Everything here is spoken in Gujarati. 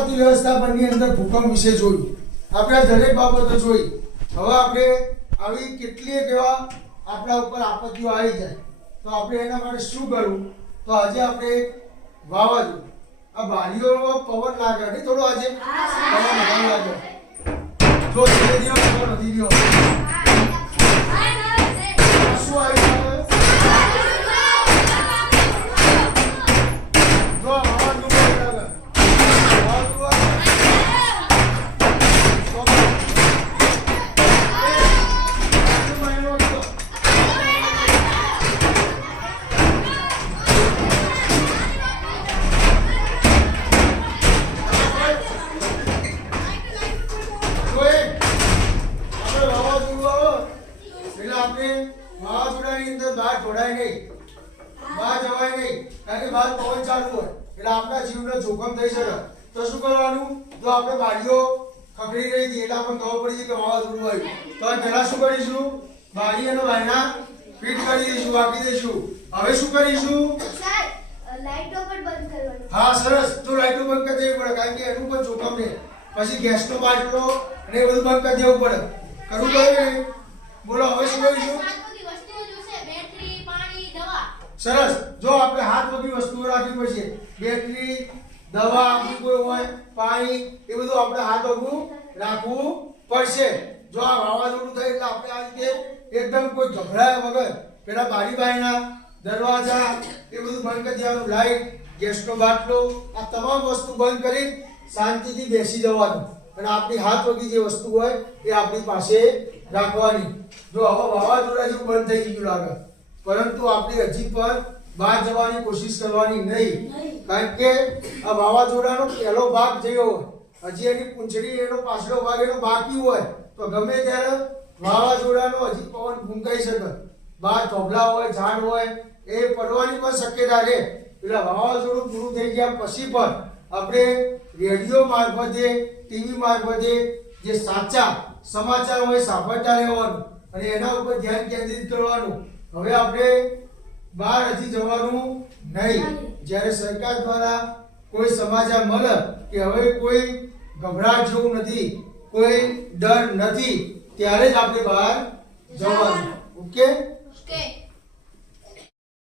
આપત્તિ વ્યવસ્થાપનની અંદર ભૂકંપ વિશે જોયું. આપણે દરેક બાબતો જોઈ. હવે આપણે આવી કેટલીક એવા આપણા ઉપર આપત્તિઓ આવી જાય તો આપણે એના માટે શું કરવું? તો આજે આપણે વાવાઝોડું. આ બારીઓમાં પવન લાગે નહીં થોડો આજે. પવન લાગે. જો ધીરે ધીરે પવન વધી ગયો આપણે વાવાઝોડાની અંદર બહાર જોડાય નહીં. બહાર જવાય નહીં. કારણ કે બહાર પવન ચાલુ હોય. એટલે આપણા જીવને જોખમ થઈ શકે. તો શું કરવાનું? જો આપણે બારીઓ ખકડી રહી હતી એટલે આપણને ખબર પડી કે વાવાઝોડું આવ્યું. તો પહેલા શું કરીશું? બારી અને બારણા ફિટ કરી દઈશું વાપી દઈશું. હવે શું કરીશું? હા સરસ. તો લાઈટો બંધ કરી દેવી પડે કારણ કે એનું પણ જોખમ છે. પછી ગેસનો બાટલો અને એ બધું બંધ કરી દેવું પડે. કરવું પડે? બોલો હવે શું કરીશું સરસ. જો આપણે હાથ વગી વસ્તુઓ રાખવી પડશે બેટરી દવા આપણું કોઈ હોય પાણી એ બધું આપણે હાથ વગું રાખવું પડશે. જો આ વાવાઝોડું થાય એટલે આપણે આ રીતે એકદમ કોઈ ગભરાયા વગર પેલા બારી બારીના દરવાજા એ બધું બંધ કરી દેવાનું લાઈટ ગેસનો બાટલો આ તમામ વસ્તુ બંધ કરી શાંતિથી બેસી જવાનું. અને આપણી હાથ વગી જે વસ્તુ હોય એ આપણી પાસે રાખવાની. જો હવે વાવાઝોડા જેવું બંધ થઈ ગયું લાગે. પરંતુ આપણે હજી પણ બહાર જવાની કોશિશ કરવાની નહીં. કારણ કે આ વાવાઝોડાનો પહેલો ભાગ થયો હોય. હજી એની પૂંછડી એનો પાછલો ભાગ એનો બાકી હોય. તો ગમે ત્યારે વાવાઝોડાનો હજી પવન ફૂંકાઈ શકે. બહાર થોભલા હોય ઝાડ હોય એ પડવાની પણ શક્યતા છે. એટલે વાવાઝોડું પૂરું થઈ ગયા પછી પણ આપણે રેડિયો મારફતે ટીવી મારફતે જે સાચા સમાચાર હોય સાંભળતા રહેવાનું અને એના ઉપર ધ્યાન કેન્દ્રિત કરવાનું. હવે આપણે બહાર હજી જવાનું નહીં. જ્યારે સરકાર દ્વારા કોઈ સમાચાર મળે કે હવે કોઈ ગભરાટ જેવું નથી કોઈ ડર નથી ત્યારે જ આપણે બહાર જવાનું. ઓકે કે